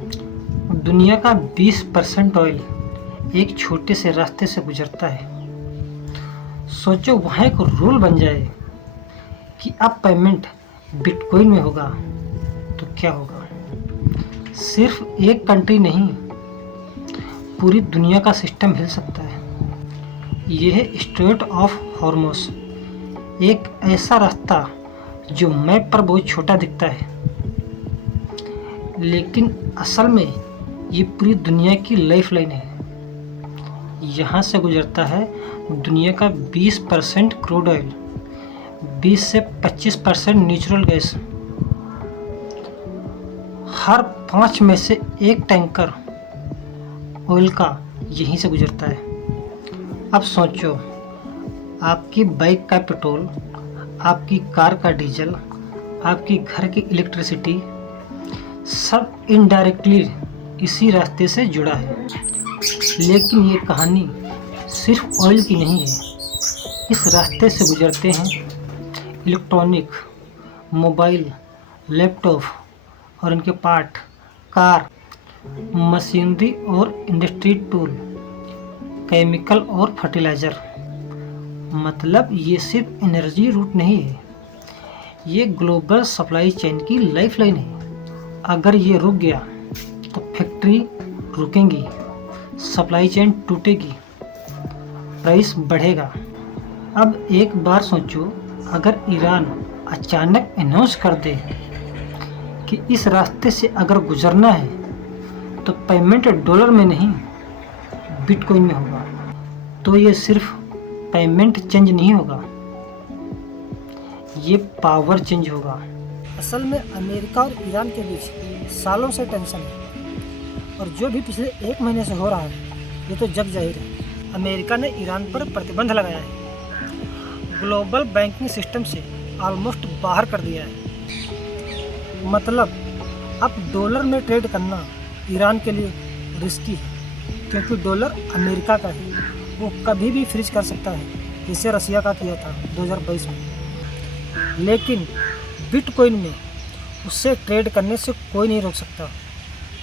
दुनिया का 20% ऑयल एक छोटे से रास्ते से गुजरता है। सोचो वहाँ एक रूल बन जाए कि अब पेमेंट बिटकॉइन में होगा तो क्या होगा। सिर्फ एक कंट्री नहीं, पूरी दुनिया का सिस्टम हिल सकता है। यह है स्ट्रेट ऑफ हॉर्मुज़, एक ऐसा रास्ता जो मैप पर बहुत छोटा दिखता है, लेकिन असल में ये पूरी दुनिया की लाइफलाइन है। यहाँ से गुजरता है दुनिया का 20% क्रूड ऑयल, 20 से 25% नेचुरल गैस। हर 5 में से एक टैंकर ऑयल का यहीं से गुजरता है। अब सोचो, आपकी बाइक का पेट्रोल, आपकी कार का डीजल, आपकी घर की इलेक्ट्रिसिटी, सब इनडायरेक्टली इसी रास्ते से जुड़ा है। लेकिन ये कहानी सिर्फ ऑयल की नहीं है। इस रास्ते से गुजरते हैं इलेक्ट्रॉनिक, मोबाइल, लैपटॉप और इनके पार्ट, कार, मशीनरी और इंडस्ट्री टूल, केमिकल और फर्टिलाइज़र। मतलब ये सिर्फ एनर्जी रूट नहीं है, ये ग्लोबल सप्लाई चेन की लाइफलाइन है। अगर ये रुक गया तो फैक्ट्री रुकेंगी, सप्लाई चेन टूटेगी, प्राइस बढ़ेगा। अब एक बार सोचो, अगर ईरान अचानक अनाउंस कर दे कि इस रास्ते से अगर गुजरना है तो पेमेंट डॉलर में नहीं बिटकॉइन में होगा, तो ये सिर्फ पेमेंट चेंज नहीं होगा, ये पावर चेंज होगा। असल में अमेरिका और ईरान के बीच सालों से टेंशन है, और जो भी पिछले 1 महीने से हो रहा है ये तो जग जाहिर है। अमेरिका ने ईरान पर प्रतिबंध लगाया है, ग्लोबल बैंकिंग सिस्टम से ऑलमोस्ट बाहर कर दिया है। मतलब अब डॉलर में ट्रेड करना ईरान के लिए रिस्की है, क्योंकि डॉलर अमेरिका का है, वो कभी भी फ्रीज कर सकता है, जैसे रसिया का किया था 2022 में। लेकिन बिटकॉइन में उससे ट्रेड करने से कोई नहीं रोक सकता,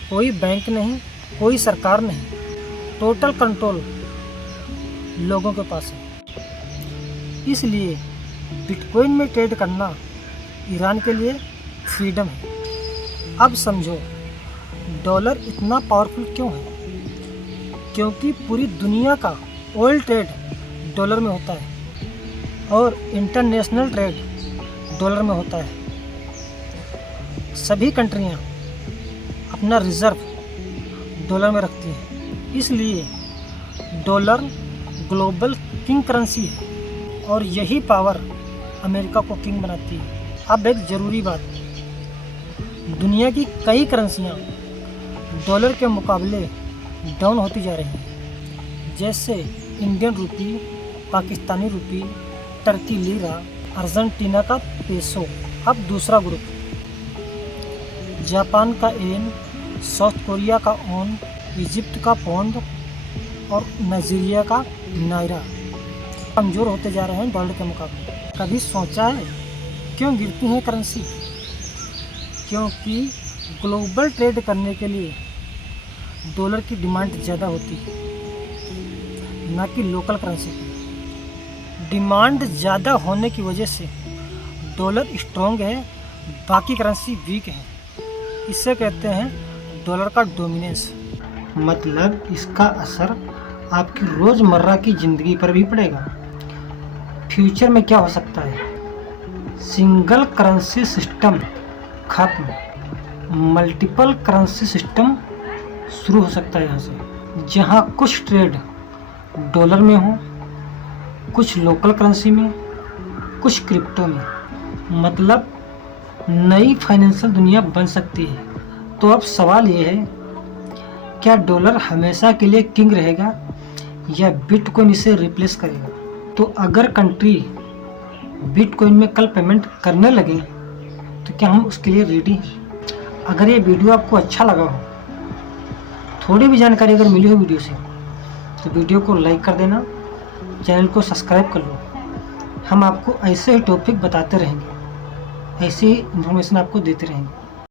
कोई बैंक नहीं, कोई सरकार नहीं, टोटल कंट्रोल लोगों के पास है। इसलिए बिटकॉइन में ट्रेड करना ईरान के लिए फ्रीडम है। अब समझो डॉलर इतना पावरफुल क्यों है, क्योंकि पूरी दुनिया का ऑयल ट्रेड डॉलर में होता है और इंटरनेशनल ट्रेड डॉलर में होता है। सभी कंट्रियां अपना रिज़र्व डॉलर में रखती हैं, इसलिए डॉलर ग्लोबल किंग करेंसी है और यही पावर अमेरिका को किंग बनाती है। अब एक ज़रूरी बात, दुनिया की कई करेंसियां डॉलर के मुकाबले डाउन होती जा रही हैं, जैसे इंडियन रुपी, पाकिस्तानी रुपी, टर्की लीरा, अर्जेंटीना का पेसो। अब दूसरा ग्रुप, जापान का येन, साउथ कोरिया का ओन, इजिप्ट का पौंड और नाइजीरिया का नायरा कमज़ोर होते जा रहे हैं डॉलर के मुकाबले। कभी सोचा है क्यों गिरती हैं करेंसी? क्योंकि ग्लोबल ट्रेड करने के लिए डॉलर की डिमांड ज़्यादा होती है, ना कि लोकल करेंसी की। डिमांड ज़्यादा होने की वजह से डॉलर स्ट्रॉन्ग है, बाकी करेंसी वीक है। इसे कहते हैं डॉलर का डोमिनेंस। मतलब इसका असर आपकी रोज़मर्रा की ज़िंदगी पर भी पड़ेगा। फ्यूचर में क्या हो सकता है? सिंगल करेंसी सिस्टम खत्म, मल्टीपल करेंसी सिस्टम शुरू हो सकता है यहाँ से, जहाँ कुछ ट्रेड डॉलर में हो, कुछ लोकल करेंसी में, कुछ क्रिप्टो में। मतलब नई फाइनेंशियल दुनिया बन सकती है। तो अब सवाल ये है, क्या डॉलर हमेशा के लिए किंग रहेगा या बिटकॉइन इसे रिप्लेस करेगा? तो अगर कंट्री बिटकॉइन में कल पेमेंट करने लगे तो क्या हम उसके लिए रेडी हैं? अगर ये वीडियो आपको अच्छा लगा हो, थोड़ी भी जानकारी अगर मिली हो वीडियो से, तो वीडियो को लाइक कर देना, चैनल को सब्सक्राइब कर लो। हम आपको ऐसे ही टॉपिक बताते रहेंगे, ऐसी ही इन्फॉर्मेशन आपको देते रहेंगे।